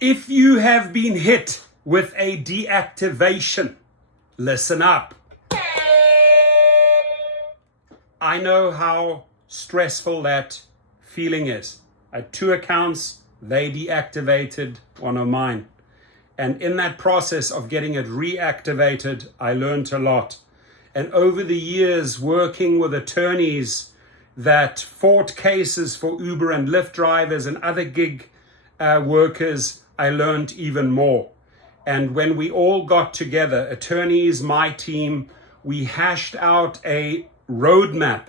If you have been hit with a deactivation, listen up. I know how stressful that feeling is. I had 2 accounts, they deactivated one of mine. And in that process of getting it reactivated, I learned a lot. And over the years, working with attorneys that fought cases for Uber and Lyft drivers and other gig workers, I learned even more. And when we all got together, attorneys, my team, we hashed out a roadmap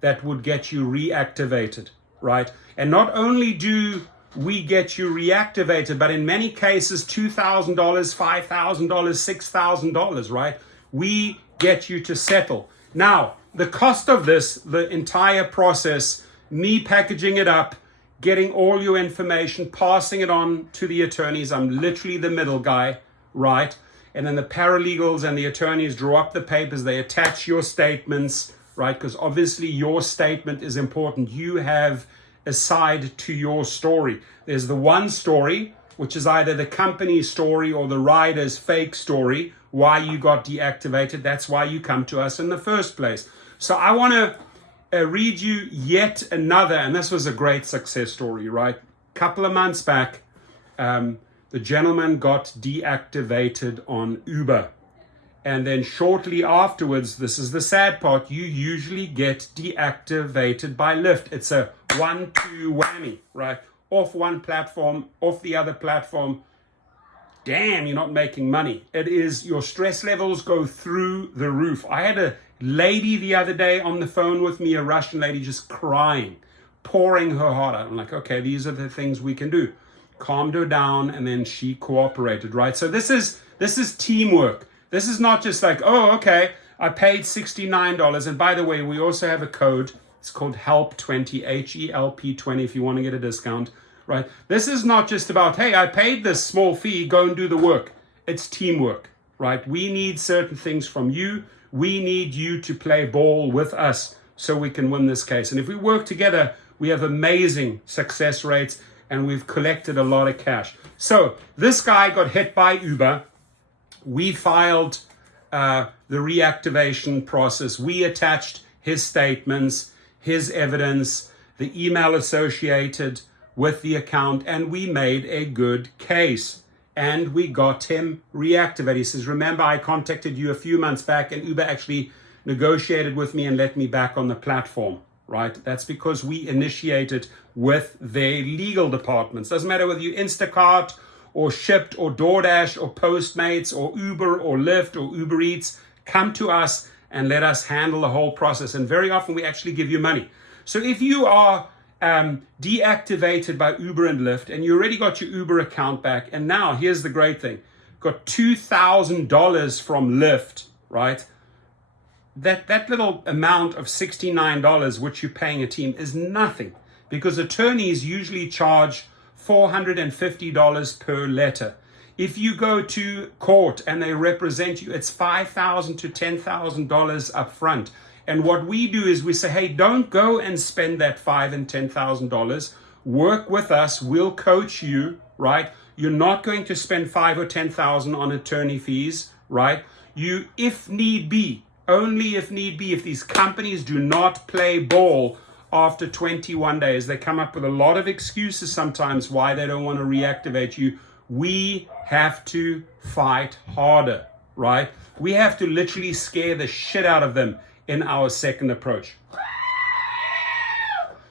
that would get you reactivated, right? And not only do we get you reactivated, but in many cases, $2,000, $5,000, $6,000, right? We get you to settle. Now, the cost of this, the entire process, me packaging it up, getting all your information, passing it on to the attorneys. I'm literally the middle guy, right? And then the paralegals and the attorneys draw up the papers. They attach your statements, right? Because obviously your statement is important. You have a side to your story. There's the one story, which is either the company's story or the rider's fake story, why you got deactivated. That's why you come to us in the first place. So I want to read you yet another, and this was a great success story, right? A couple of months back, the gentleman got deactivated on Uber. And then shortly afterwards, this is the sad part, you usually get deactivated by Lyft. It's a 1-2 whammy, right? Off one platform, off the other platform. Damn, you're not making money. It is, your stress levels go through the roof. I had a lady the other day on the phone with me, a Russian lady, just crying, pouring her heart out. I'm like, okay, these are the things we can do. Calmed her down, and then she cooperated, right? So this is teamwork. This is not just like, oh, okay, I paid $69. And by the way, we also have a code. It's called HELP20, HELP20, if you want to get a discount, right? This is not just about, hey, I paid this small fee, go and do the work. It's teamwork, right? We need certain things from you. We need you to play ball with us so we can win this case. And if we work together, we have amazing success rates, and we've collected a lot of cash. So this guy got hit by Uber. We filed the reactivation process. We attached his statements, his evidence, the email associated with the account, and we made a good case. And we got him reactivated. He says, remember, I contacted you a few months back, and Uber actually negotiated with me and let me back on the platform, right? That's because we initiated with their legal departments. Doesn't matter whether you Instacart or Shipped or DoorDash or Postmates or Uber or Lyft or Uber Eats, come to us and let us handle the whole process. And very often we actually give you money. So if you are deactivated by Uber and Lyft and you already got your Uber account back, and now here's the great thing, got $2,000 from Lyft, right? That little amount of $69 which you're paying a team is nothing, because attorneys usually charge $450 per letter. If you go to court and they represent you, it's $5,000 to $10,000 up front. And what we do is we say, hey, don't go and spend that $5,000 and $10,000. Work with us. We'll coach you, right? You're not going to spend $5,000 or $10,000 on attorney fees, right? You, if need be, only if need be, if these companies do not play ball after 21 days, they come up with a lot of excuses sometimes why they don't want to reactivate you. We have to fight harder, right? We have to literally scare the shit out of them in our second approach.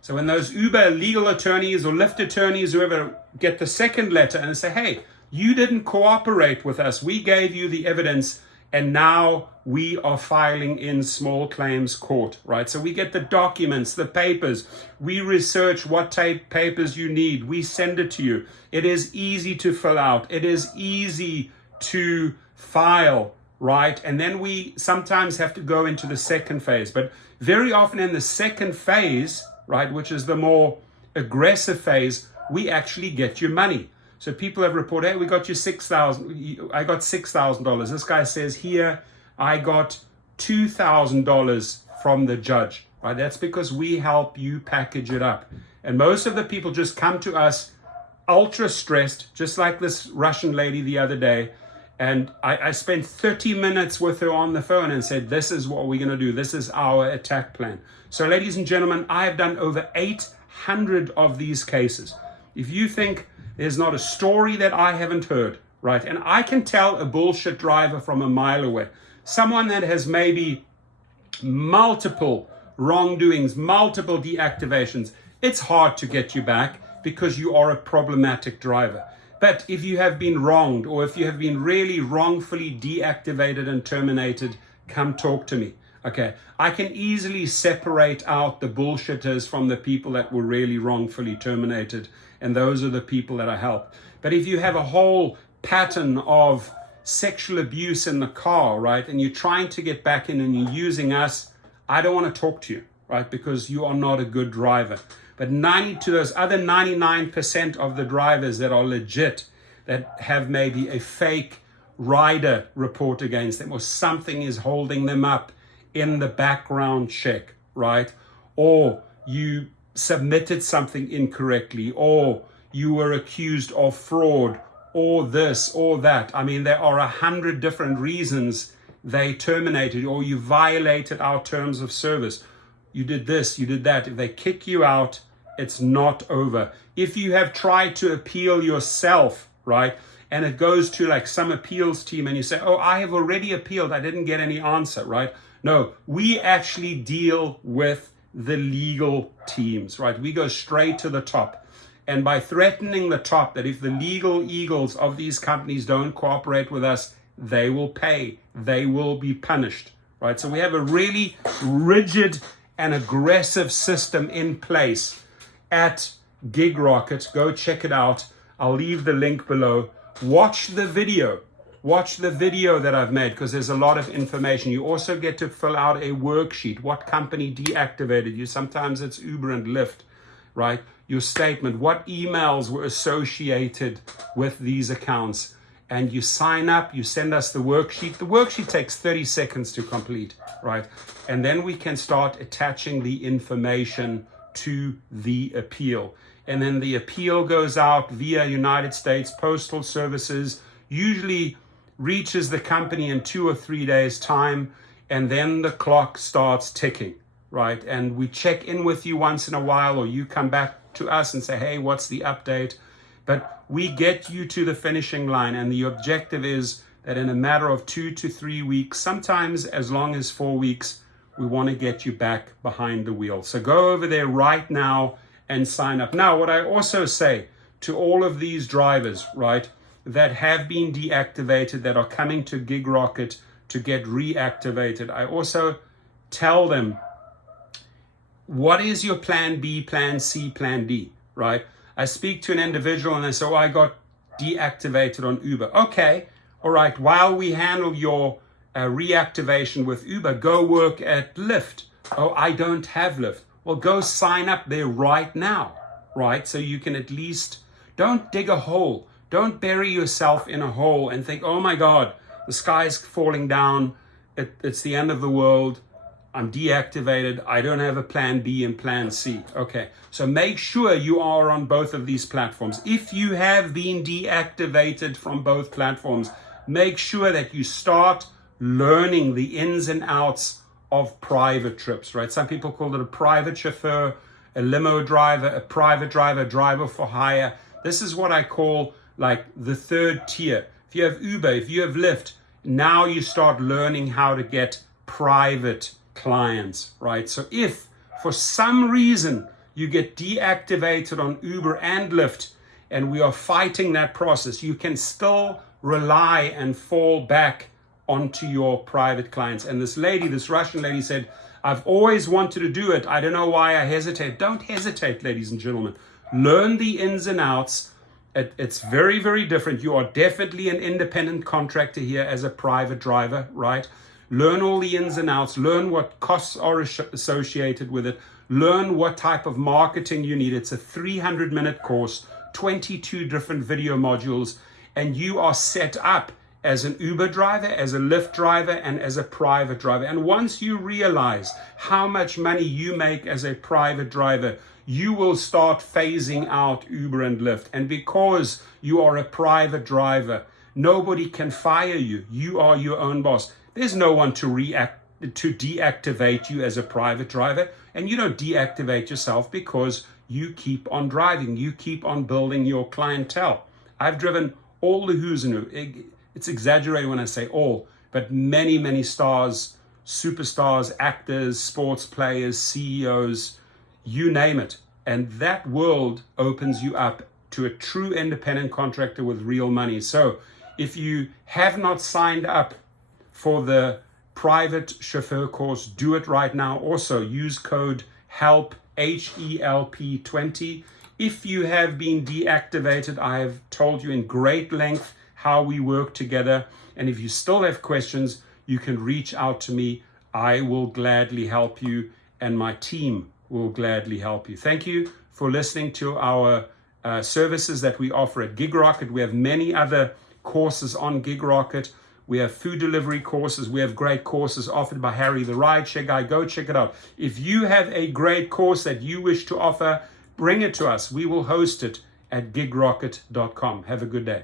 So when those Uber legal attorneys or Lyft attorneys, whoever, get the second letter and say, hey, you didn't cooperate with us. We gave you the evidence, and now we are filing in small claims court, right? So we get the documents, the papers. We research what type papers you need. We send it to you. It is easy to fill out. It is easy to file, right? And then we sometimes have to go into the second phase. But very often in the second phase, right, which is the more aggressive phase, we actually get your money. So people have reported, hey, we got you $6,000. I got $6,000. This guy says here, I got $2,000 from the judge, right? That's because we help you package it up. And most of the people just come to us ultra stressed, just like this Russian lady the other day. And I spent 30 minutes with her on the phone and said, this is what we're going to do. This is our attack plan. So ladies and gentlemen, I have done over 800 of these cases. If you think there's not a story that I haven't heard, right? And I can tell a bullshit driver from a mile away. Someone that has maybe multiple wrongdoings, multiple deactivations, it's hard to get you back because you are a problematic driver. But if you have been wronged, or if you have been really wrongfully deactivated and terminated, come talk to me. Okay, I can easily separate out the bullshitters from the people that were really wrongfully terminated, and those are the people that I help. But if you have a whole pattern of sexual abuse in the car, right, and you're trying to get back in and you're using us, I don't want to talk to you, right, because you are not a good driver. But to those other 99% of the drivers that are legit, that have maybe a fake rider report against them, or something is holding them up in the background check, right? Or you submitted something incorrectly, or you were accused of fraud, or this, or that. I mean, there are 100 different reasons they terminated, or you violated our terms of service. You did this, you did that. If they kick you out, it's not over. If you have tried to appeal yourself, right, and it goes to like some appeals team and you say, oh, I have already appealed, I didn't get any answer, right? No, we actually deal with the legal teams, right? We go straight to the top. And by threatening the top that if the legal eagles of these companies don't cooperate with us, they will pay, they will be punished, right? So we have a really rigid and aggressive system in place at GigRocket. Go check it out. I'll leave the link below. Watch the video. Watch the video that I've made, because there's a lot of information. You also get to fill out a worksheet. What company deactivated you? Sometimes it's Uber and Lyft, right? Your statement. What emails were associated with these accounts? And you sign up, you send us the worksheet. The worksheet takes 30 seconds to complete, right? And then we can start attaching the information to the appeal. And then the appeal goes out via United States Postal Services, usually reaches the company in 2 or 3 days' time, and then the clock starts ticking, right? And we check in with you once in a while, or you come back to us and say, hey, what's the update? But we get you to the finishing line, and the objective is that in a matter of 2 to 3 weeks, sometimes as long as 4 weeks, we want to get you back behind the wheel. So go over there right now and sign up. Now, what I also say to all of these drivers, right, that have been deactivated, that are coming to GigRocket to get reactivated, I also tell them, what is your plan B, plan C, plan D, right? I speak to an individual and they say, oh, I got deactivated on Uber. Okay, all right, while we handle your reactivation with Uber, go work at Lyft. Oh, I don't have Lyft. Well, go sign up there right now, right? So you can at least, don't dig a hole. Don't bury yourself in a hole and think, oh my God, the sky's falling down. It's the end of the world. I'm deactivated. I don't have a plan B and plan C. Okay, so make sure you are on both of these platforms. If you have been deactivated from both platforms, make sure that you start learning the ins and outs of private trips, right? Some people call it a private chauffeur, a limo driver, a private driver, driver for hire. This is what I call like the third tier. If you have Uber, if you have Lyft, now you start learning how to get private clients, right? So if for some reason you get deactivated on Uber and Lyft, and we are fighting that process, you can still rely and fall back onto your private clients. And this lady, this Russian lady said, I've always wanted to do it. I don't know why I hesitate. Don't hesitate, ladies and gentlemen. Learn the ins and outs. It's very, very different. You are definitely an independent contractor here as a private driver, right? Learn all the ins and outs. Learn what costs are associated with it. Learn what type of marketing you need. It's a 300-minute course, 22 different video modules, and you are set up as an Uber driver, as a Lyft driver, and as a private driver. And once you realize how much money you make as a private driver, you will start phasing out Uber and Lyft. And because you are a private driver, nobody can fire you. You are your own boss. There's no one to deactivate you as a private driver, and you don't deactivate yourself because you keep on driving. You keep on building your clientele. I've driven all the who's and who. It's exaggerated when I say all, but many, many stars, superstars, actors, sports players, CEOs, you name it. And that world opens you up to a true independent contractor with real money. So if you have not signed up for the private chauffeur course, do it right now. Also, use code HELP, HELP 20. If you have been deactivated, I have told you in great length how we work together. And if you still have questions, you can reach out to me. I will gladly help you, and my team will gladly help you. Thank you for listening to our services that we offer at GigRocket. We have many other courses on GigRocket. We have food delivery courses. We have great courses offered by Harry, the Rideshare guy. Go check it out. If you have a great course that you wish to offer, bring it to us. We will host it at gigrocket.com. Have a good day.